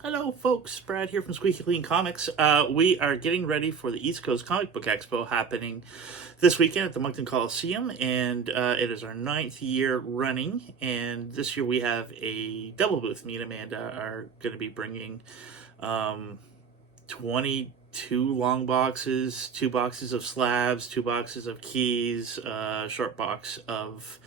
Hello, folks. Brad here from Squeaky Clean Comics. We are getting ready for the East Coast Comic Book Expo happening this weekend at the Moncton Coliseum, and it is our 9th year running. And this year we have a double booth. Me and Amanda are going to be bringing 22 long boxes, 2 boxes of slabs, 2 boxes of keys, short box of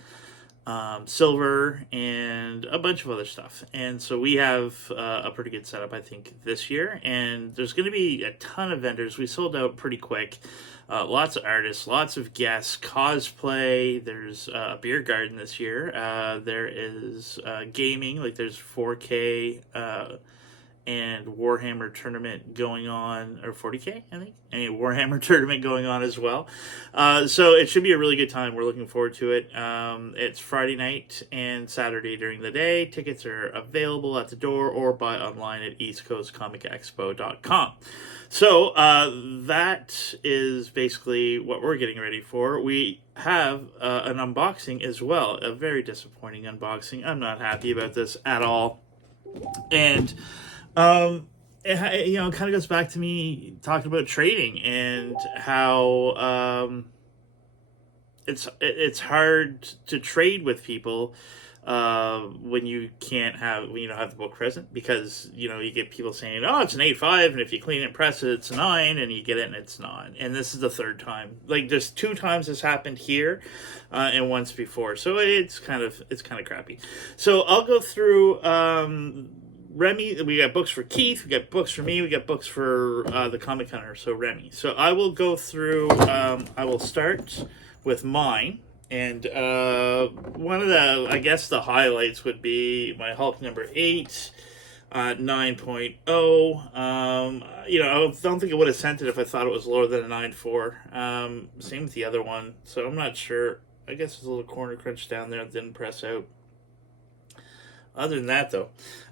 silver, and a bunch of other stuff. And so we have a pretty good setup, I think, this year. And there's going to be a ton of vendors. We sold out pretty quick. Lots of artists, lots of guests, cosplay. There's a beer garden this year. There is gaming, like there's 4K and Warhammer tournament going on, or 40K, I think. A Warhammer tournament going on as well. So it should be a really good time. We're looking forward to it. It's Friday night and Saturday during the day. Tickets are available at the door or buy online at eastcoastcomicexpo.com. So that is basically what we're getting ready for. We have an unboxing as well. A very disappointing unboxing. I'm not happy about this at all. And it kind of goes back to me talking about trading and how it's hard to trade with people when you can't have when you don't have the book present, because you get people saying, oh, it's an 8.5, and if you clean it, press it, it's a 9, and you get it and it's not. And this is the third time. Like, there's 2 times this happened here and once before, so it's kind of crappy. So I'll go through Remy. We got books for Keith, we got books for me, we got books for the Comic Hunter, so Remy. So I will go through, I will start with mine. And one of the, I guess the highlights would be my Hulk number 8, 9.0. I don't think I would have sent it if I thought it was lower than a 9.4. Same with the other one, so I'm not sure. I guess there's a little corner crunch down there that didn't press out. Other than that, though,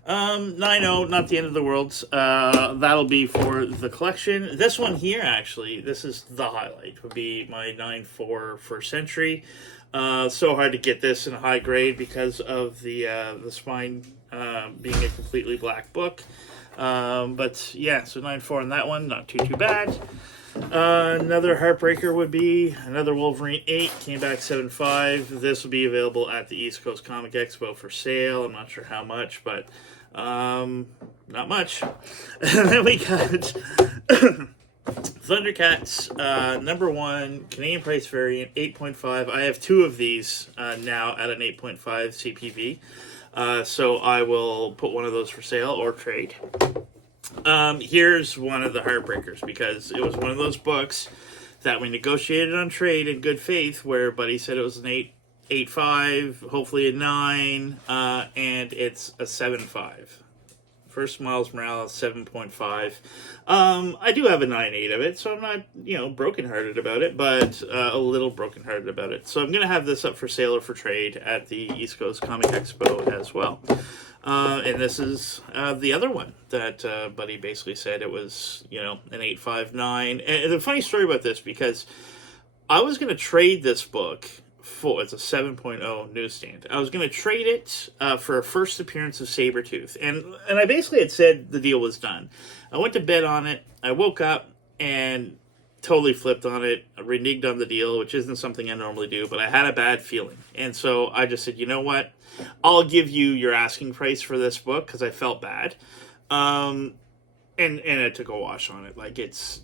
9.0, not the end of the world. That'll be for the collection. This one here, actually, this is the highlight, would be my 9.4 First Century. So hard to get this in a high grade because of the spine being a completely black book. But yeah, so 9.4 on that one, not too bad. Another heartbreaker would be another Wolverine 8, came back 7.5. This will be available at the East Coast Comic Expo for sale. I'm not sure how much, but not much. And then we got Thundercats, number 1, Canadian price variant, 8.5. I have 2 of these now at an 8.5 CPV. So I will put one of those for sale or trade. Here's one of the heartbreakers, because it was one of those books that we negotiated on trade in good faith, where Buddy said it was an 8.5, hopefully a 9, and it's a 7.5. First Miles Morales, 7.5. I do have a 9.8 of it, so I'm not, brokenhearted about it, but a little brokenhearted about it. So I'm going to have this up for sale or for trade at the East Coast Comic Expo as well. And this is the other one that Buddy basically said it was, an 8.5, 9. And the funny story about this, because I was going to trade this book for, it's a 7.0 newsstand. I was going to trade it for a first appearance of Sabretooth. And I basically had said the deal was done. I went to bed on it. I woke up and totally flipped on it. I reneged on the deal, which isn't something I normally do, but I had a bad feeling. And so I just said, you know what? I'll give you your asking price for this book, because I felt bad. And I took a wash on it. Like, it's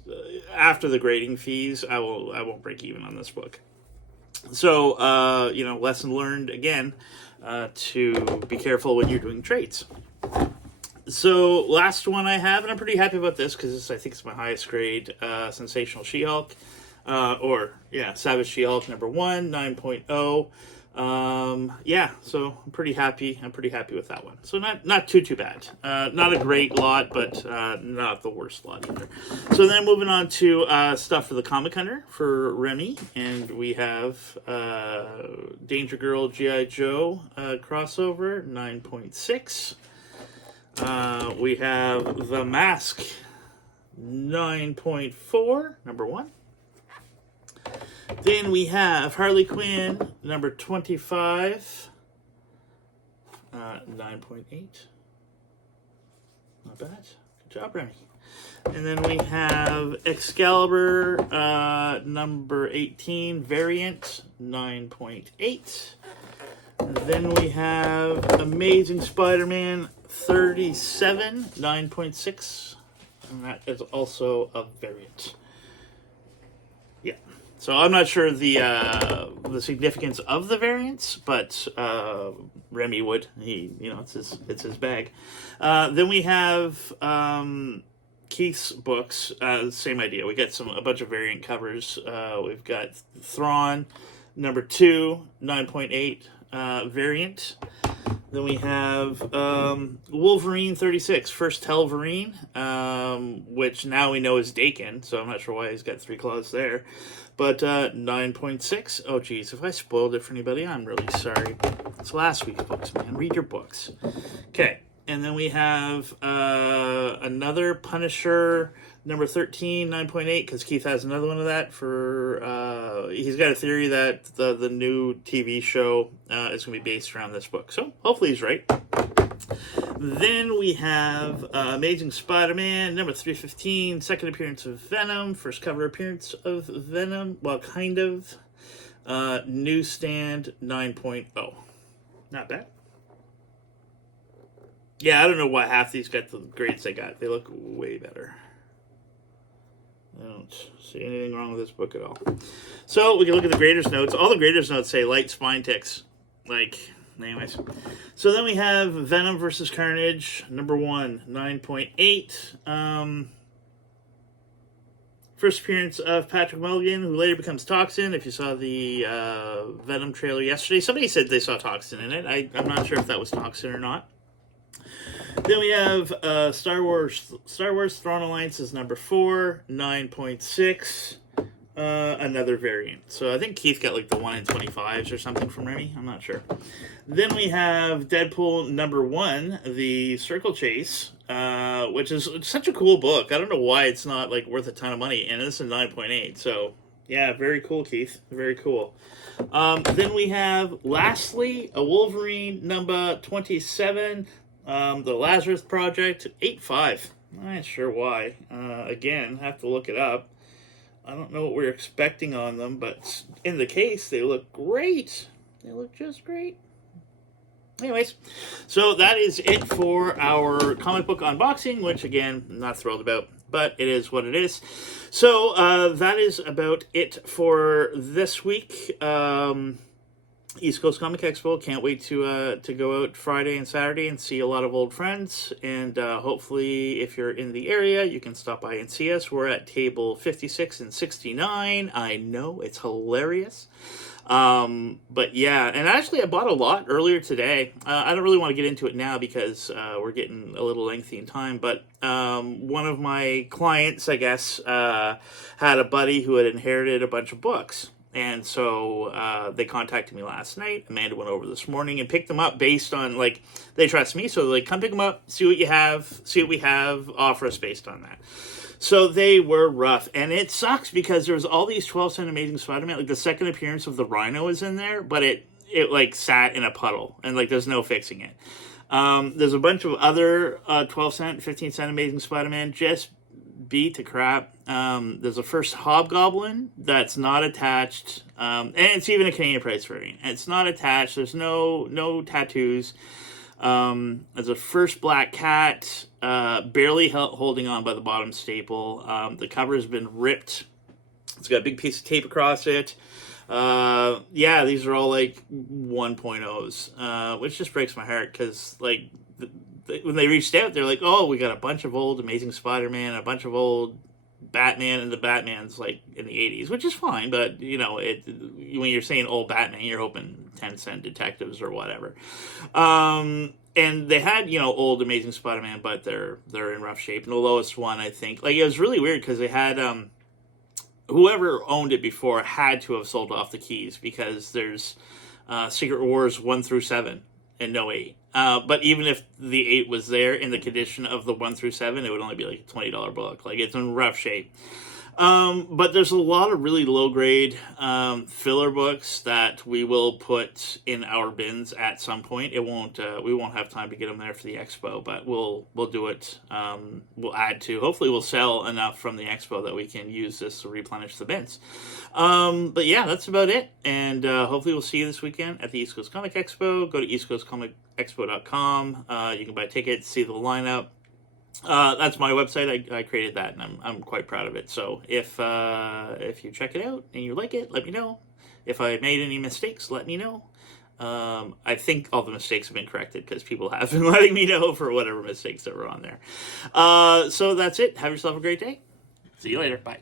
after the grading fees, I won't break even on this book. So, lesson learned again, to be careful when you're doing trades. So, last one I have, and I'm pretty happy about this, because I think it's my highest grade, Sensational She-Hulk, Savage She-Hulk number 1, 9.0. So I'm pretty happy with that one. So not too bad. Not a great lot, but not the worst lot either. So then moving on to stuff for the Comic Hunter for Remy, and we have Danger Girl G.I. Joe crossover, 9.6. We have The Mask, 9.4, number 1. Then we have Harley Quinn, number 25, 9.8. Not bad. Good job, Remy. And then we have Excalibur number 18, variant 9.8. Then we have Amazing Spider-Man 37, 9.6. And that is also a variant. Yeah. So I'm not sure the significance of the variants, but Remy would. It's his bag. Then we have Keith's books. Same idea. We got a bunch of variant covers. We've got Thrawn number 2, 9.8 variant. Then we have Wolverine 36, first Telverine, which now we know is Dakin, so I'm not sure why he's got 3 claws there. But 9.6. Oh, geez, if I spoiled it for anybody, I'm really sorry. It's last week's books, man. Read your books. Okay, and then we have another Punisher, number 13, 9.8, because Keith has another one of that for... he's got a theory that the new TV show is going to be based around this book. So hopefully he's right. Then we have Amazing Spider-Man, number 315, second appearance of Venom, first cover appearance of Venom, well, kind of. Newsstand 9.0. Not bad. Yeah, I don't know why half these got the grades they got. They look way better. I don't see anything wrong with this book at all. So we can look at the graders' notes. All the graders' notes say light spine ticks. Anyways. So then we have Venom versus Carnage, number 1, 9.8. First appearance of Patrick Mulligan, who later becomes Toxin. If you saw the Venom trailer yesterday, somebody said they saw Toxin in it. I'm not sure if that was Toxin or not. Then we have Star Wars Thrawn Alliance is number 4, 9.6. Another variant. So I think Keith got like the 1 in 25s or something from Remy. I'm not sure. Then we have Deadpool number 1, the Circle Chase, which is such a cool book. I don't know why it's not like worth a ton of money, and this is 9.8. So yeah, very cool, Keith. Very cool. Then we have lastly a Wolverine number 27, the Lazarus Project 8.5. I'm not sure why. Again, have to look it up. I don't know what we're expecting on them, but in the case, they look great. They look just great. Anyways, so that is it for our comic book unboxing, which, again, I'm not thrilled about, but it is what it is. So that is about it for this week. East Coast Comic Expo. Can't wait to go out Friday and Saturday and see a lot of old friends. And hopefully, if you're in the area, you can stop by and see us. We're at table 56 and 69. I know, it's hilarious. But yeah, and actually I bought a lot earlier today. I don't really want to get into it now because we're getting a little lengthy in time. But one of my clients, I guess, had a buddy who had inherited a bunch of books. And so they contacted me last night. Amanda went over this morning and picked them up based on, like, they trust me. So they're like, come pick them up, see what you have, see what we have, offer us based on that. So they were rough. And it sucks because there's all these 12-cent Amazing Spider-Man. Like, the second appearance of the Rhino is in there, but it like, sat in a puddle. And, like, there's no fixing it. There's a bunch of other 12-cent, 15-cent Amazing Spider-Man just beat to crap. There's a first Hobgoblin that's not attached, and it's even a Canadian price variant. It's not attached. There's no tattoos. There's a first Black Cat, barely holding on by the bottom staple. The cover has been ripped. It's got a big piece of tape across it. Yeah, these are all like 1.0s, which just breaks my heart because like when they reached out, they're like, oh, we got a bunch of old Amazing Spider-Man, a bunch of old Batman, and the Batman's like in the 80s, which is fine, but you know, when you're saying old Batman, you're hoping 10-cent detectives or whatever. And they had, you know, old Amazing Spider-Man, but they're in rough shape. And the lowest one, I think, like, it was really weird because they had whoever owned it before had to have sold off the keys because there's Secret Wars 1 through 7 and no 8. But even if the 8 was there in the condition of the 1 through 7, it would only be like a $20 book. Like, it's in rough shape. But there's a lot of really low grade filler books that we will put in our bins at some point. It won't we won't have time to get them there for the expo, but we'll do it. We'll add to. Hopefully, we'll sell enough from the expo that we can use this to replenish the bins. But yeah, that's about it. And hopefully, we'll see you this weekend at the East Coast Comic Expo. Go to eastcoastcomicexpo.com. You can buy tickets, see the lineup. That's my website. I created that, and I'm quite proud of it. So if you check it out and you like it, let me know. If I made any mistakes, let me know. I think all the mistakes have been corrected because people have been letting me know for whatever mistakes that were on there. So that's it. Have yourself a great day. See you later. Bye.